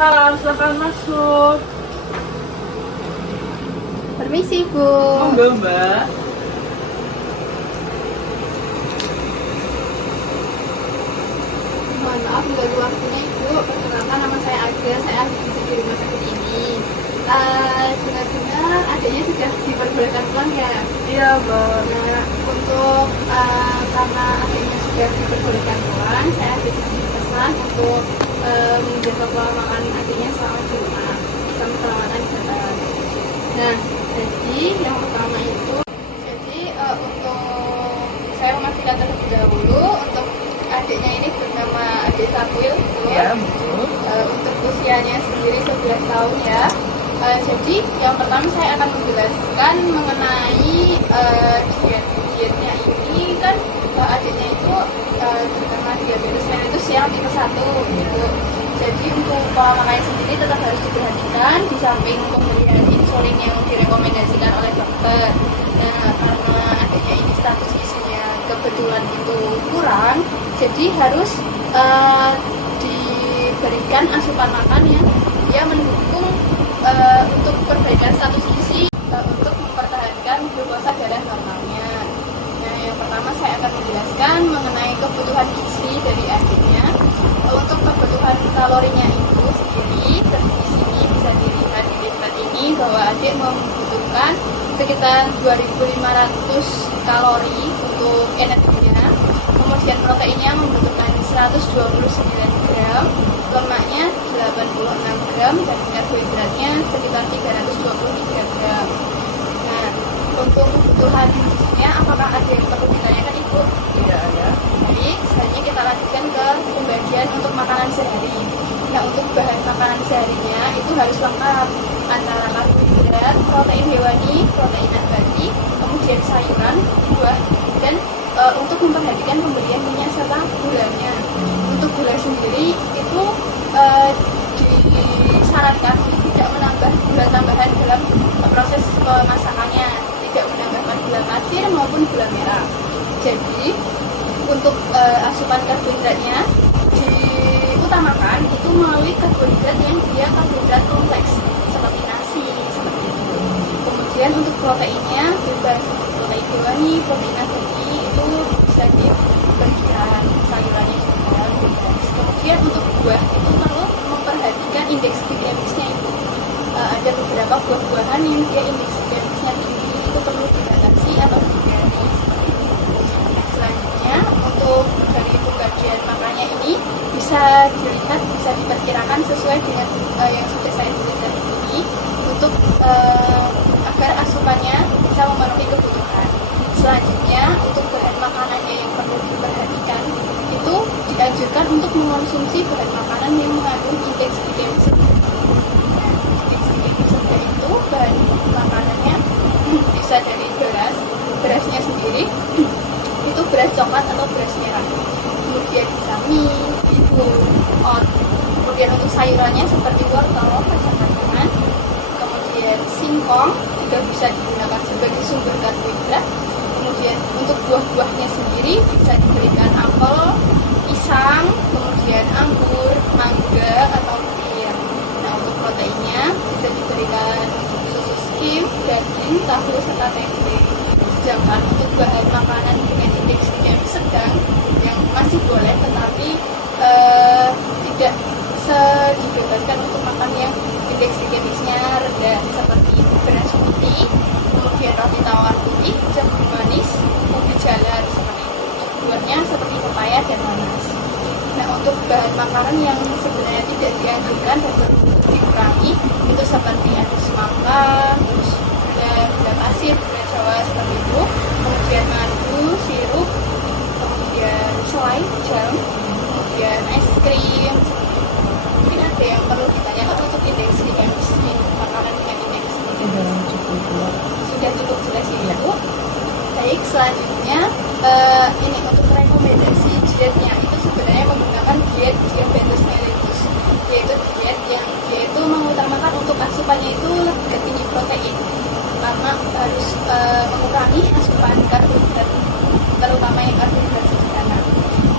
Waalaikumsalam, silakan masuk. Permisi, Bu. Monggo, Mbak. Mohon maaf mengganggu waktunya, Ibu. Perkenalkan, nama saya Aga. Saya ahli gizi di rumah sakit ini. Dengar-dengar adanya sudah diperbolehkan pulang ya? Iya, Mbak. Nah, untuk karena adanya sudah diperbolehkan pulang, saya ada sedikit pesan untuk menjaga pola makan adanya selama di rumah, sama keselamatan ibadah. Nah, jadi yang pertama itu, untuk saya memastikan terlebih dahulu untuk adiknya ini bernama Adik Samuel. Iya, betul. Untuk usianya sendiri 11 tahun ya. Jadi yang pertama saya akan menjelaskan mengenai dietnya ini kan adiknya itu terkena diabetes mellitus yang tipe 1 gitu. Jadi untuk pola makannya sendiri tetap harus diperhatikan di samping pemberian insulin yang direkomendasikan oleh dokter. Nah, karena adiknya ini status gizinya kebetulan itu kurang, jadi harus diberikan asupan makan yang dia mendukung untuk perbaikan status gizi untuk mempertahankan glukosa darah normalnya. Nah, yang pertama saya akan menjelaskan mengenai kebutuhan gizi dari adiknya. Untuk kebutuhan kalorinya itu sendiri, di sini bisa dilihat di daftar ini bahwa adik membutuhkan sekitar 2.500 kalori untuk energinya. Kemudian proteinnya membutuhkan 129 gram, lemaknya 86 gram, dan karbohidratnya sekitar 323 gram. Nah, untuk kebutuhan gizinya apakah ada yang perlu ditanyakan, Ibu? Tidak ada. Baik, selanjutnya kita lanjutkan ke pembagian untuk makanan sehari. Nah, untuk bahan makanan seharinya itu harus lengkap antara karbohidrat, protein hewani, protein nabati, kemudian sayuran, buah, dan untuk memperhatikan pemberian minyak serta gulanya. Untuk gula sendiri itu disarankan tidak menambah gula tambahan dalam proses pemasakannya, tidak menambahkan gula pasir maupun gula merah. Jadi untuk asupan karbohidratnya diutamakan itu melalui karbohidrat yang dia karbohidrat kompleks seperti nasi, seperti itu. Kemudian untuk proteinnya bebas, protein hewani, protein nabati itu bisa diberikan, sayurannya juga bebas. Kemudian untuk buah itu perlu memperhatikan indeks glikemiknya itu. Ada beberapa buah-buahan yang dia indeks glikemiknya tinggi, itu perlu dibatasi atau dihindari. Selanjutnya untuk dari pembagian makannya ini bisa dilihat, bisa diperkirakan sesuai dengan yang sudah saya tuliskan di sini untuk agar asupannya bisa memenuhi kebutuhan. Selanjutnya untuk bahan makanannya yang perlu diperhatikan itu dianjurkan untuk mengonsumsi bahan makanan yang mengandung indeks glikemik rendah. Nah, indeks glikemik rendah itu bahan makanannya bisa dari berasnya sendiri itu beras coklat atau beras merah, kemudian bisa mie, bihun, oat. Kemudian untuk sayurannya seperti wortel, kacang-kacangan, kemudian singkong juga bisa digunakan sebagai sumber karbohidrat. Kemudian untuk buah-buahnya sendiri bisa diberikan apel, pisang, kemudian anggur, mangga atau pir. Nah, untuk proteinnya bisa diberikan susu skim, daging, tahu, serta tempe. Sedangkan untuk bahan makanan dengan indeks glikemik sedang yang masih boleh tetapi tidak dibebaskan untuk makan yang indeks glikemiknya rendah seperti beras putih, kemudian roti tawar putih, jagung manis, ubi jalar seperti itu. Untuk buahnya seperti pepaya dan nanas. Nah, untuk bahan makanan yang sebenarnya tidak dianjurkan dan perlu dikurangi itu seperti ada semangka, terus gula pasir, gula jawa seperti itu, kemudian madu, sirup, kemudian selai, jam, kemudian es krim. Mungkin ada yang perlu ditanyakan untuk indeks glikemik makanan dengan indeks glikemik. Sudah cukup jelas ya, Bu. Baik, selanjutnya ini untuk rekomendasi dietnya itu sebenarnya menggunakan diet diabetes mellitus, yaitu diet yang dia itu mengutamakan untuk asupannya itu lebih ke tinggi protein karena harus mengurangi asupan karbohidrat, terutama yang karbohidrat sederhana.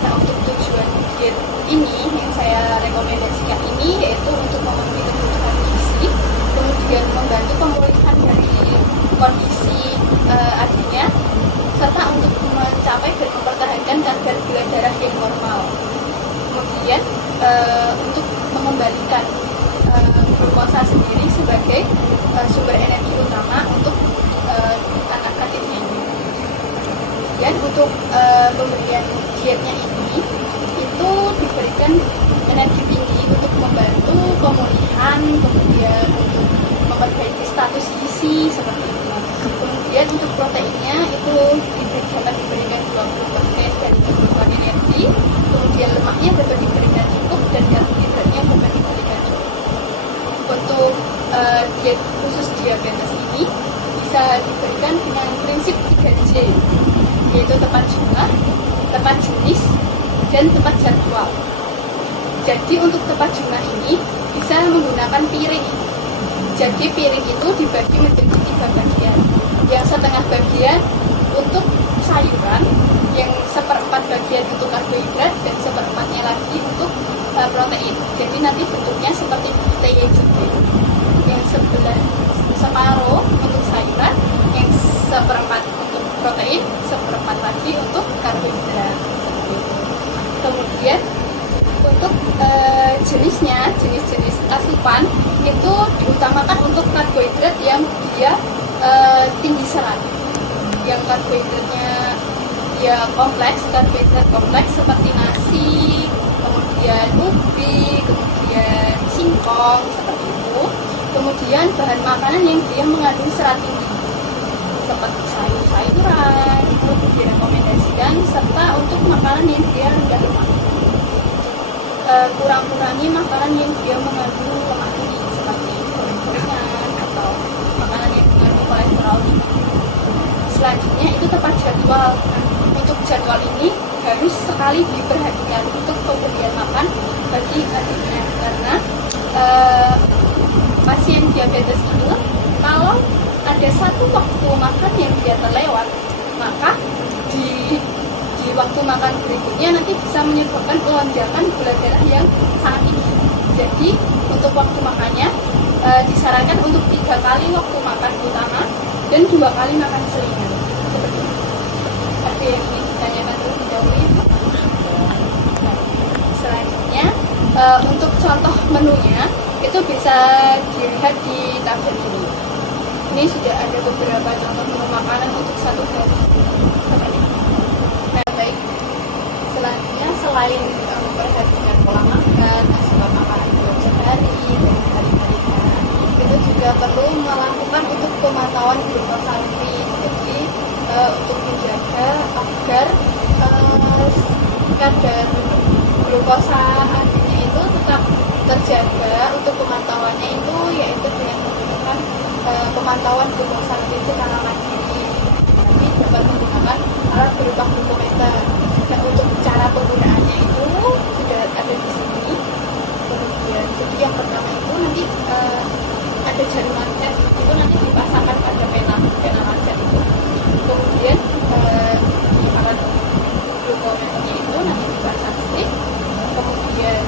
Nah, untuk tujuan diet ini yang saya rekomendasikan ini yaitu untuk untuk mengembalikan glukosa sendiri sebagai sumber energi utama untuk anak kecilnya ini. Dan untuk pemberian dietnya ini itu diberikan energi tinggi untuk membantu pemulihan, kemudian untuk memperbaiki status gizi seperti itu. Kemudian untuk proteinnya itu dapat diberikan 20% dari kebutuhan energi, kemudian lemaknya dapat diberikan cukup dan karbohidratnya dapat diberikan cukup. Untuk diet khusus diabetes ini bisa diberikan dengan prinsip 3J, yaitu tepat jumlah, tepat jenis, dan tepat jadwal. Jadi untuk tepat jumlah ini bisa menggunakan piring. Jadi piring itu dibagi menjadi 3 bagian. Yang setengah bagian untuk sayuran, yang 1/4 bagian untuk karbohidrat, dan 1/4-nya lagi untuk protein. Jadi nanti bentuknya seperti TYJB. Yang separuh untuk sayuran, yang 1/4 untuk protein, 1/4 lagi untuk karbohidrat. Kemudian untuk jenis-jenis asupan itu diutamakan untuk karbohidrat yang dia tinggi serat, yang karbohidratnya dia kompleks, karbohidrat kompleks seperti nasi, kemudian ubi, kemudian singkong seperti itu. Kemudian bahan makanan yang dia mengandung serat tinggi seperti sayur-sayuran itu direkomendasikan, serta untuk makanan yang dia rendah lemak. Kurang-kurangi makanan yang dia mengandung lemak tinggi seperti goreng-gorengan atau makanan yang mengandung kolesterol tinggi. Selanjutnya itu tepat jadwal. Untuk jadwal ini harus sekali diperhatikan untuk pemberian makan bagi adiknya, karena pasien diabetes itu kalau ada satu waktu makan yang dia terlewat, maka di waktu makan berikutnya nanti bisa menyebabkan lonjakan gula darah yang sangat tinggi. Jadi untuk waktu makannya disarankan untuk 3 kali waktu makan utama dan 2 kali makan selingan. Seperti itu. Ada yang ingin ditanyakan terlebih dahulu? Selanjutnya untuk contoh menunya itu bisa dilihat di tabel ini. Ini sudah ada beberapa contoh menu makanan untuk 1 hari. Seperti itu. Nah, baik. Selanjutnya selain memperhatikan pola makan, asupan makanan dalam sehari dan hari-harinya, itu juga perlu melakukan untuk pemantauan glukosa rutin. Jadi untuk menjaga agar kadar glukosa adiknya itu tetap terjaga. Untuk pemantauannya itu yaitu dengan menggunakan pemantauan glukosa rutin secara mandiri. Nanti dapat menggunakan alat berupa glukometer. Dan untuk cara penggunaannya itu sudah ada di sini. Kemudian jadi yang pertama itu nanti ada jarum lancet, itu nanti dipasangkan pada pena lancet itu. Kemudian di alat glukometernya itu nanti dipasang strip. Kemudian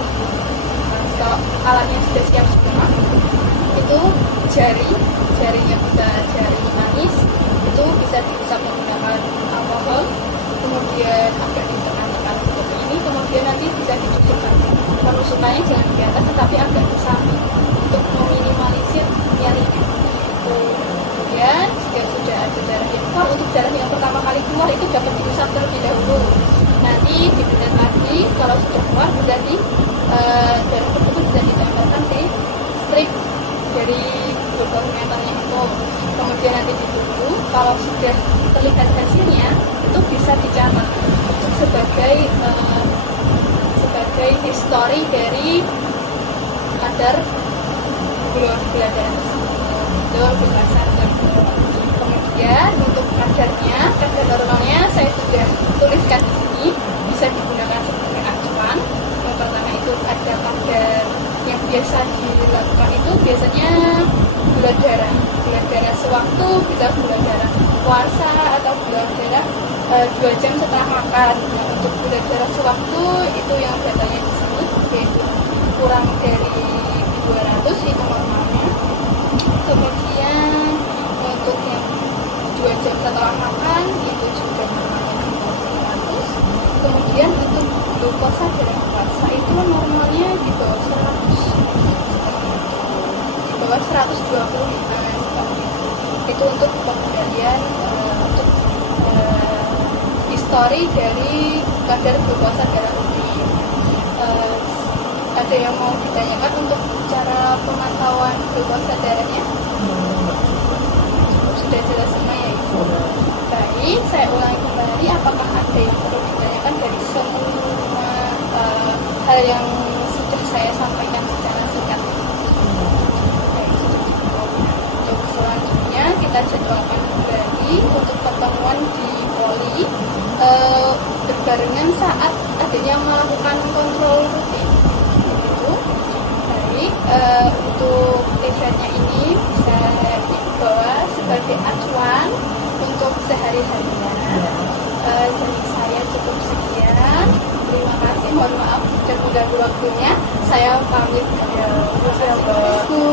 kalau alatnya sudah siap semua, itu jarinya bisa jari manis, itu bisa diusap menggunakan alkohol, kemudian agak ditekan-tekan seperti ini, kemudian nanti bisa ditusukkan. Penusukannya jangan di atas tetapi agak ke samping untuk meminimalisir nyerinya. Kemudian jika sudah ada darah yang keluar, untuk darah yang pertama kali keluar itu dapat diusap terlebih dahulu. Nanti dibedah lagi, kalau sudah keluar bisa darah tersebut bisa ditempelkan di strip dari glukometernya itu. Kemudian nanti ditunggu, kalau sudah terlihat hasilnya itu bisa dicatat untuk sebagai histori dari kadar gula darah itu berdasarkan. Kemudian untuk kadar normalnya saya sudah tuliskan di sini, bisa digunakan sebagai acuan. Yang pertama itu ada kadar yang biasa dilakukan itu biasanya gula darah sewaktu, bisa gula darah puasa atau gula darah 2 jam setelah makan. Nah, untuk gula darah sewaktu itu yang datanya di sini yaitu kurang dari 200 itu normalnya. Kemudian untuk yang 2 jam setelah makan itu juga normalnya 200. Kemudian untuk glukosa darah puasa itu normalnya story dari kadar glukosa darah rutin. Ada yang mau ditanyakan untuk cara pemantauan glukosa darahnya? Sudah jelas semua ya Ibu? Baik, saya ulangi kembali, apakah ada yang perlu ditanyakan dari semua hal yang sudah saya sampaikan secara singkat? Baik, untuk selanjutnya kita jadwalkan kembali untuk pertemuan di poli berbarengan saat adanya melakukan kontrol rutin. Baik, untuk eventnya ini bisa dibawa sebagai acuan untuk sehari-harinya. Dari saya cukup sekian. Terima kasih, mohon maaf sudah mengganggu waktunya. Saya pamit. Ya, terima kasih, Mbak. Bu.